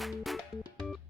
うん。